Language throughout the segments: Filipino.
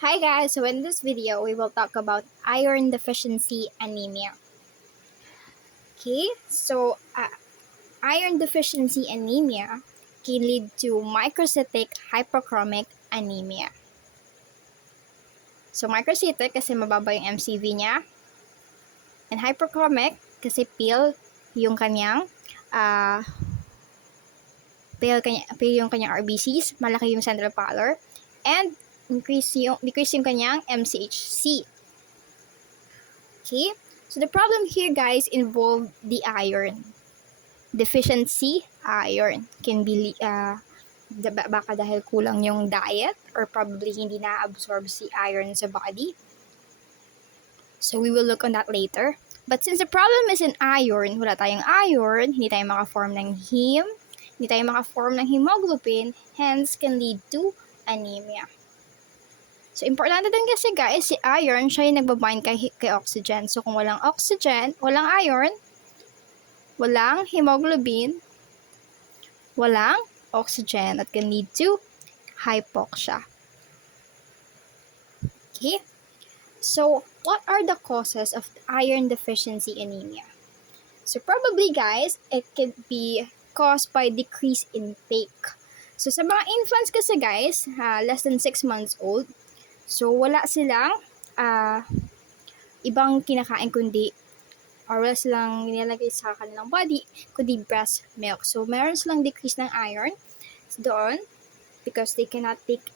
Hi guys, so in this video, we will talk about iron deficiency anemia. Okay, so iron deficiency anemia can lead to microcytic hypochromic anemia. So microcytic kasi mababa yung MCV niya, and hypochromic kasi pale yung kanyang pale yung kanyang RBCs, malaki yung central pallor, and decrease yung kanyang MCHC. Okay, so the problem here guys involve the iron deficiency. Iron can be baka dahil kulang yung diet or probably hindi na-absorb si iron sa body. So we will look on that later. But since the problem is in iron, wala tayong iron, hindi tayo maka-form ng heme, hindi tayo maka-form ng hemoglobin, hence can lead to anemia. So, importante din kasi guys, si iron, siya yung nagbabind kay oxygen. So, kung walang oxygen, walang iron, walang hemoglobin, walang oxygen, at can lead to hypoxia. Okay? So, what are the causes of iron deficiency anemia? So, probably guys, it could be caused by decreased intake. So, sa mga infants kasi guys, less than 6 months old, so wala silang ibang kinakain kundi or wala silang nilalagay sa kanilang body kundi breast milk. So, meron silang decrease ng iron doon because they cannot take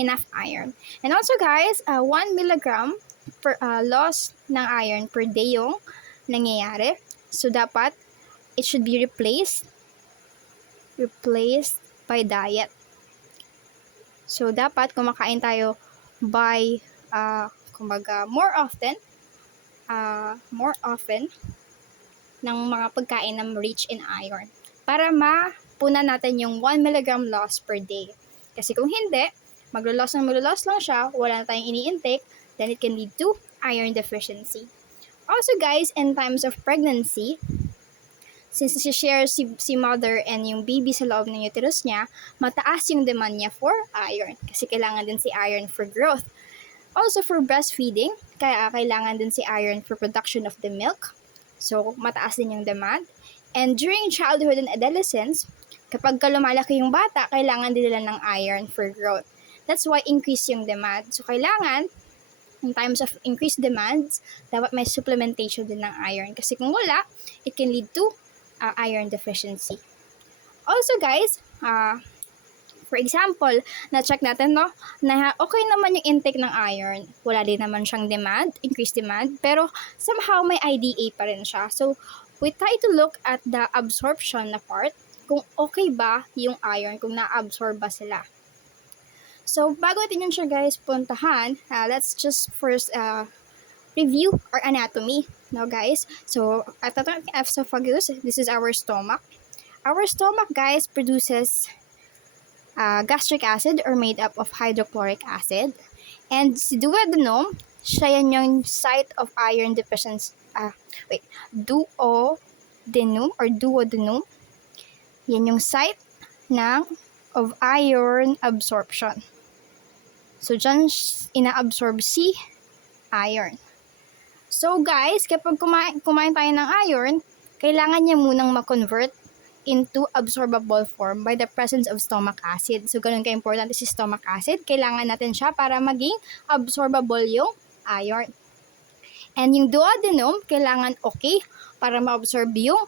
enough iron. And also guys, 1 milligram per loss ng iron per day yung nangyayari. So, dapat it should be replaced by diet. So, dapat kumakain tayo by more often ng mga pagkain na rich in iron para mapunan natin yung 1 milligram loss per day. Kasi kung hindi, maglo-loss lang siya, wala na tayong ini-intake, then it can lead to iron deficiency. Also guys, in times of pregnancy, since share si mother and yung baby sa loob ng uterus niya, mataas yung demand niya for iron kasi kailangan din si iron for growth. Also for breastfeeding, kaya kailangan din si iron for production of the milk. So, mataas din yung demand. And during childhood and adolescence, kapag lumalaki yung bata, kailangan din nila ng iron for growth. That's why increase yung demand. So, kailangan, in times of increased demands, dapat may supplementation din ng iron. Kasi kung wala, it can lead to iron deficiency. Also guys, for example, na-check natin na okay naman yung intake ng iron. Wala din naman siyang increased demand, pero somehow may IDA pa rin siya. So, we try to look at the absorption na part, kung okay ba yung iron, kung na-absorb ba sila. So, bago natin yun siya guys puntahan, let's just first review our anatomy. Now guys, so at the esophagus, this is our stomach. Our stomach guys produces gastric acid or made up of hydrochloric acid. And si duodenum, siya yan yung site of iron deficiency. Duodenum. Yan yung site of iron absorption. So, dyan ina-absorb si iron. So, guys, kapag kumain tayo ng iron, kailangan niya munang ma-convert into absorbable form by the presence of stomach acid. So, ganun ka-importante si stomach acid. Kailangan natin siya para maging absorbable yung iron. And yung duodenum, kailangan okay para ma-absorb yung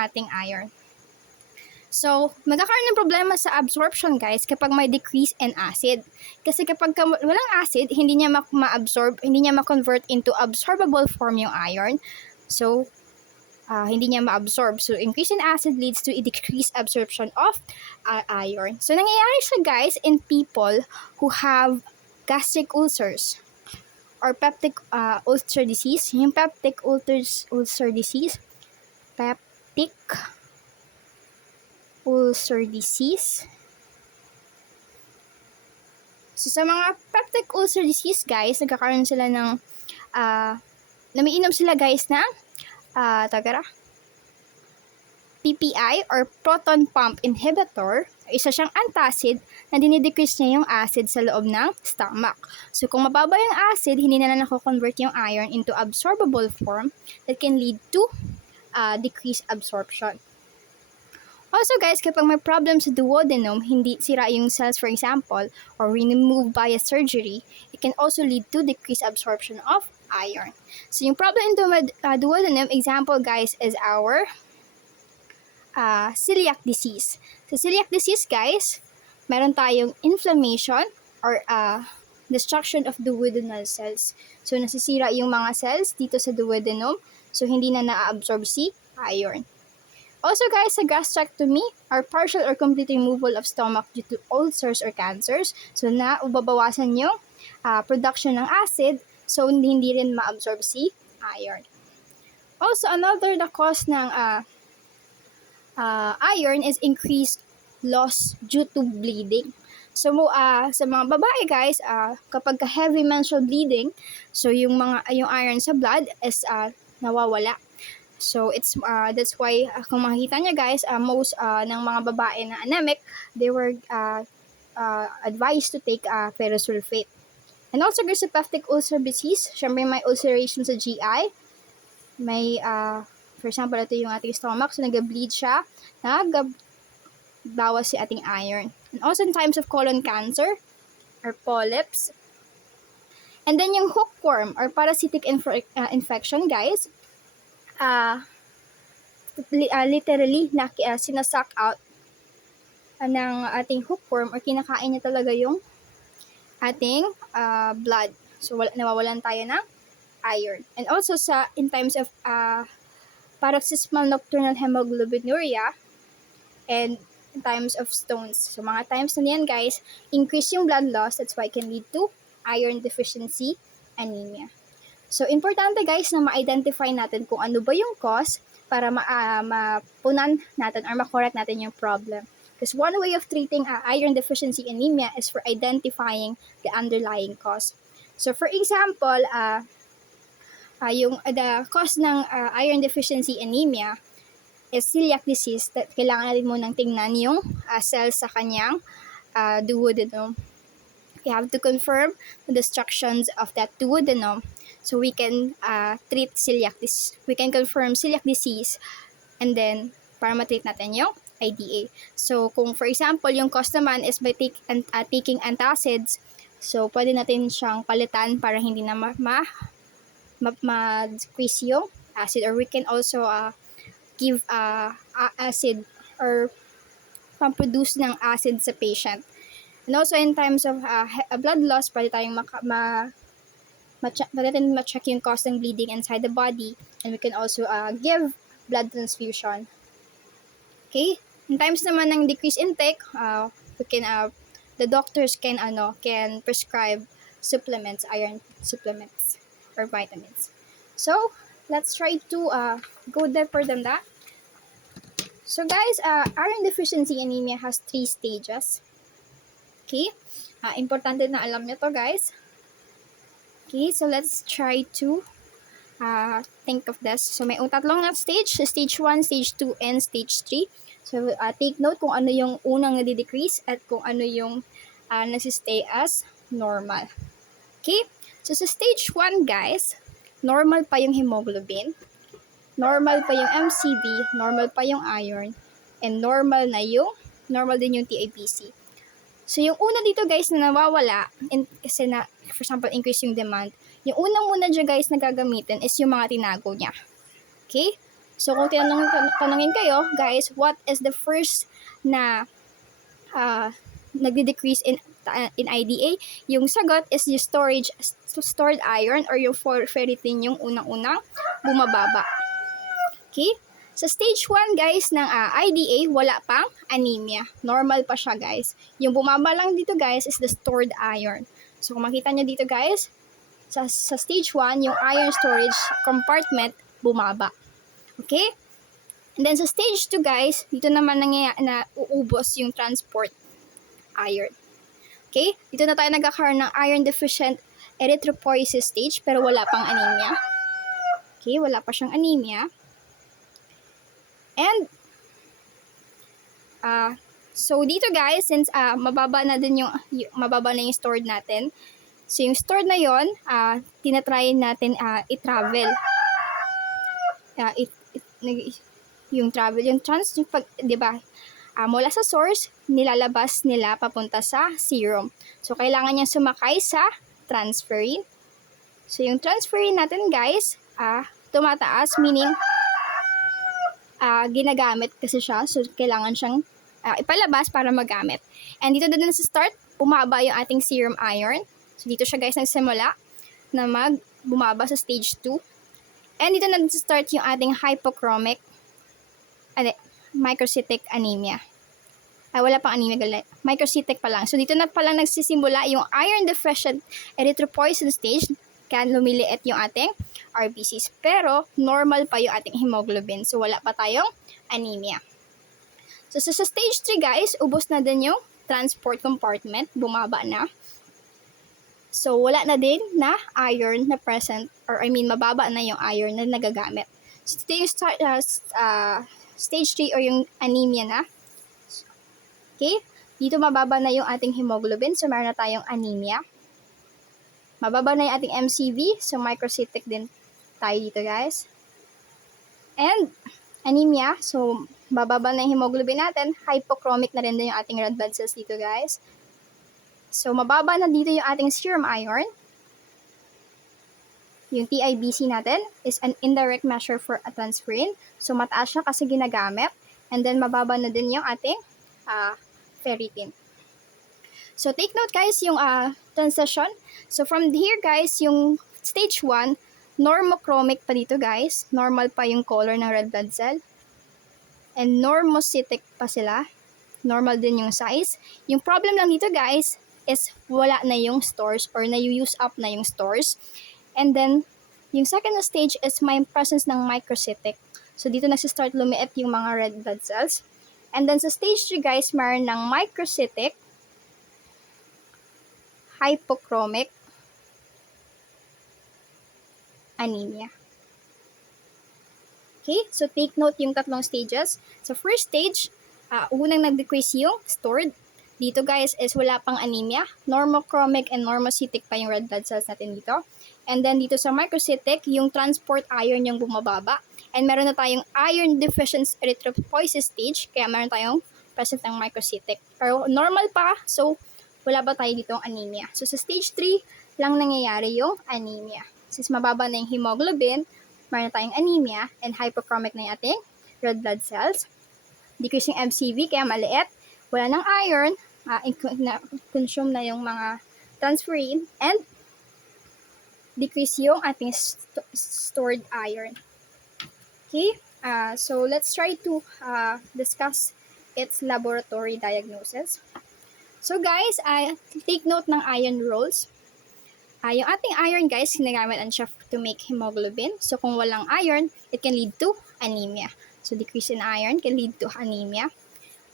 ating iron. So, magkakaroon ng problema sa absorption guys kapag may decrease in acid. Kasi kapag walang acid, hindi niya ma-absorb, hindi niya ma-convert into absorbable form yung iron. So, hindi niya ma-absorb. So, increase in acid leads to a decreased absorption of iron. So, nangyayari siya guys in people who have gastric ulcers or peptic ulcer disease. Yung peptic ulcer disease, So, sa mga peptic ulcer disease, guys, nagkakaroon sila ng, namiinom sila, guys, ng, PPI or proton pump inhibitor Isa siyang antacid na dinidecrease niya yung acid sa loob ng stomach. So kung mababa yung acid, hindi na nako-convert yung iron into absorbable form that can lead to decreased absorption. Also guys, kapag may problem sa duodenum, hindi sira yung cells for example, or removed by a surgery, it can also lead to decreased absorption of iron. So yung problem in duodenum, example guys, is our celiac disease. So celiac disease guys, meron tayong inflammation or destruction of duodenal cells. So nasisira yung mga cells dito sa duodenum, so hindi na na-absorb si iron. Also guys, sa gastrectomy or partial or complete removal of stomach due to ulcers or cancers, so babawasan yung production ng acid, so hindi rin ma-absorb si iron. Also, another na cause ng iron is increased loss due to bleeding. So sa mga babae guys, kapag heavy menstrual bleeding, so yung iron sa blood is nawawala. So that's why kung makikita niya guys, most ng mga babae na anemic, they were advised to take ferrous sulfate. And also guys, sa peptic ulcer disease, syempre may ulceration sa GI. May for example, ito yung ating stomach, so nag-bleed siya, bawas si ating iron. And also in times of colon cancer or polyps. And then yung hookworm or parasitic infection guys, literally sinasak out ng ating hookworm or kinakain niya talaga yung ating blood. So nawawalan tayo ng iron. And also in times of paroxysmal nocturnal hemoglobinuria and in times of stones. So mga times na yan guys, increase yung blood loss, that's why it can lead to iron deficiency anemia. So importante guys na ma-identify natin kung ano ba yung cause para mapunan natin or makorek natin yung problem. Because one way of treating iron deficiency anemia is for identifying the underlying cause. So for example, the cause ng iron deficiency anemia is celiac disease, that kailangan natin munang tingnan yung cells sa kanyang duodenum. We have to confirm the destructions of that duodenum so we can treat celiac disease. We can confirm celiac disease and then para ma-treat natin yung IDA. So kung for example yung cause naman is by taking antacids, so pwede natin siyang palitan para hindi na ma-decrease yung acid, or we can also give acid or pamproduce ng acid sa patient. And also in times of blood loss, pwede tayong ma-check yung cause ng bleeding inside the body, and we can also give blood transfusion. Okay? In times naman ng decreased intake, the doctors can prescribe supplements, iron supplements or vitamins. So let's try to go deeper than that. So guys, iron deficiency anemia has 3 stages. Okay? Importante na alam nyo to guys. Okay, so let's try to think of this. So may tatlong stage, stage 1, stage 2, and stage 3. So take note kung ano yung unang nadi-decrease at kung ano yung nasi-stay as normal. Okay? So sa stage 1 guys, normal pa yung hemoglobin, normal pa yung MCV, normal pa yung iron, and normal din yung TIPC. So yung una dito guys na nawawala, kasi na, for example, increase yung demand, yung unang muna dyan guys na gagamitin is yung mga tinago niya. Okay? So kung tanongin kayo, guys, what is the first na nagde-decrease in IDA? Yung sagot is yung stored iron or yung ferritin yung unang-unang bumababa. Okay? Sa stage 1 guys ng IDA, wala pang anemia. Normal pa siya guys. Yung bumaba lang dito guys is the stored iron. So kung makita nyo dito guys, sa stage 1, yung iron storage compartment bumaba. Okay? And then sa stage 2 guys, dito naman na uubos yung transport iron. Okay? Dito na tayo nagkakaroon ng iron deficient erythropoiesis stage pero wala pang anemia. Okay? Wala pa siyang anemia. And So, dito guys, since mababa na din mababa na yung stored natin, so yung stored na yon, tinatry natin i-travel. Yung travel, yung di ba? Mula sa source, nilalabas nila papunta sa serum. So, kailangan niyang sumakay sa transferrin. So, yung transferrin natin guys, tumataas, meaning ginagamit kasi siya. So, kailangan siyang ipalabas para magamit. And dito din sa start, bumaba yung ating serum iron. So, dito siya guys nagsimula na bumaba sa stage 2. And dito na sa start yung ating hypochromic microcytic anemia. Wala pang anemia, microcytic pa lang. So, dito na palang nagsisimula yung iron deficient erythropoiesis stage, kaya lumiliit yung ating RBCs. Pero, normal pa yung ating hemoglobin. So, wala pa tayong anemia. So, sa stage 3 guys, ubos na din yung transport compartment. Bumaba na. So, wala na din na iron na present, or mababa na yung iron na nagagamit. So, ito yung stage 3 or yung anemia na. Okay? Dito mababa na yung ating hemoglobin. So, meron na tayong anemia. Mababa na yung ating MCV. So, microcytic din tayo dito, guys. And, anemia. So, mababa na yung hemoglobin natin. Hypochromic na rin din yung ating red blood cells dito, guys. So, mababa na dito yung ating serum iron. Yung TIBC natin is an indirect measure for a transferrin. So, mataas siya kasi ginagamit. And then, mababa na din yung ating ferritin. So, take note guys, yung transition. So, from here guys, yung stage 1, normochromic pa dito guys. Normal pa yung color ng red blood cell. And normocytic pa sila. Normal din yung size. Yung problem lang dito guys, is wala na yung stores or na-use up na yung stores. And then, yung second stage is may presence ng microcytic. So, dito nagsistart lumiit yung mga red blood cells. And then sa stage 3 guys, mayroon ng microcytic, hypochromic, anemia. Okay, so take note yung tatlong stages. So first stage, unang nag-decrease yung stored. Dito guys is wala pang anemia, normochromic and normocytic pa yung red blood cells natin dito. And then dito sa microcytic, yung transport iron yung bumababa. And meron na tayong iron deficiency erythropoiesis stage, kaya meron tayong present ng microcytic. Pero normal pa, so wala ba tayo dito anemia. So sa stage 3 lang nangyayari yung anemia. Since mababa na yung hemoglobin, meron na tayong anemia and hypochromic na yung ating red blood cells. Decreasing MCV, kaya maliit. Wala ng iron, consume na yung mga transferrin, and decrease yung ating stored iron. Okay, so let's try to discuss its laboratory diagnosis. So guys, take note ng iron roles. Yung ating iron guys, ginagamit siya to make hemoglobin. So kung walang iron, it can lead to anemia. So decrease in iron can lead to anemia.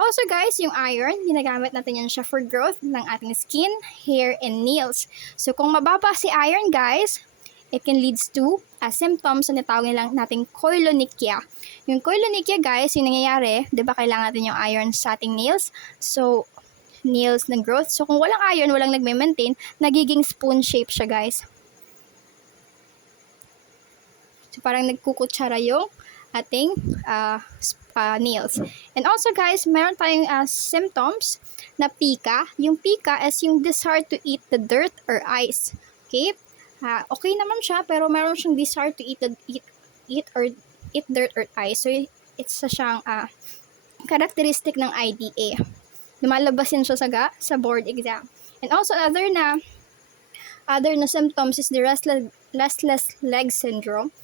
Also guys, yung iron, ginagamit natin yan siya for growth ng ating skin, hair, and nails. So kung mababa si iron guys, it can leads to symptoms na natawag nating koilonychia. Yung koilonychia guys, yung nangyayari, di ba kailangan natin yung iron sa ating nails? So, nails ng growth. So, kung walang iron, walang nagme-maintain, nagiging spoon shape siya guys. So, parang nagkukutsara yung ating nails. And also guys, meron tayong symptoms na pika. Yung pika is yung desire to eat the dirt or ice. Okay? Okay naman siya, pero meron siyang desire to eat dirt or ice. So, it's siyang characteristic ng IDA. Lumalabas yan siya sa board exam. And also, other na symptoms is the restless leg syndrome.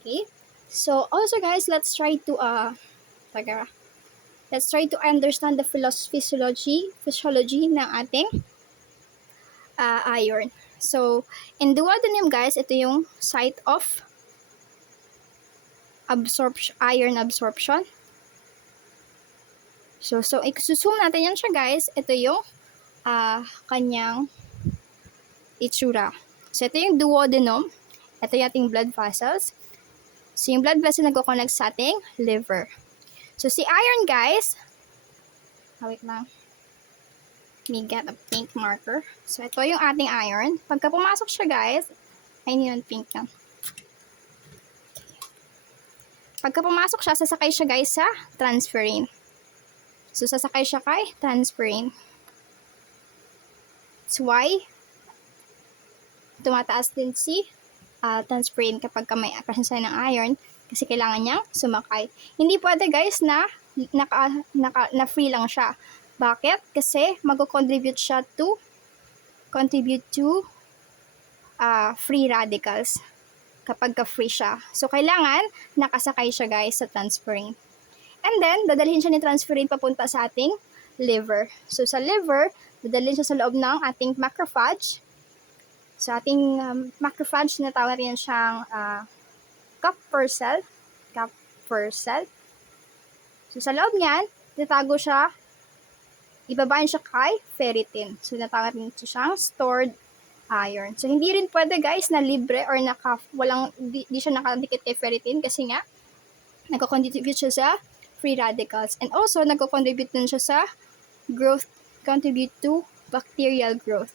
Okay? So, also guys, let's try to understand the physiology ng ating iron. So, in duodenum guys, ito yung site of iron absorption. So i-zoom natin yan siya guys. Ito yung kanyang itsura. So, ito yung duodenum. Ito yung ating blood vessels. So, yung blood vessel nagko-connect sa ating liver. So, si iron guys, Wait lang. Let me get a pink marker. So, ito yung ating iron. Pagka pumasok siya, guys, ay yun, pink lang. Pagka pumasok siya, sasakay siya, guys, sa transferrin. So, sasakay siya kay transferrin. That's why, tumataas din si transferrin kapag may presensya ng iron kasi kailangan niyang sumakay. Hindi pwede, guys, na free lang siya. Bakit? Kasi mag-contribute siya to free radicals kapag ka-free siya. So, kailangan nakasakay siya, guys, sa transferrin. And then, dadalhin siya ni transferrin papunta sa ating liver. So, sa liver, dadalhin siya sa loob ng ating macrophage. Sa ating macrophage, natawag rin siyang Kupffer cell. So, sa loob niyan, tatago siya, ibabahin siya kay ferritin. So, natawag rin siyang stored iron. So, hindi rin pwede, guys, na libre or di siya nakadikit kay ferritin kasi nga, nagko-contribute siya sa free radicals. And also, nagko-contribute din siya sa contribute to bacterial growth.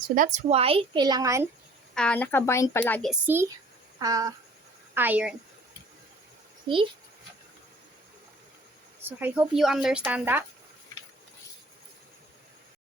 So, that's why kailangan nakabind palagi si iron. Okay? So, I hope you understand that.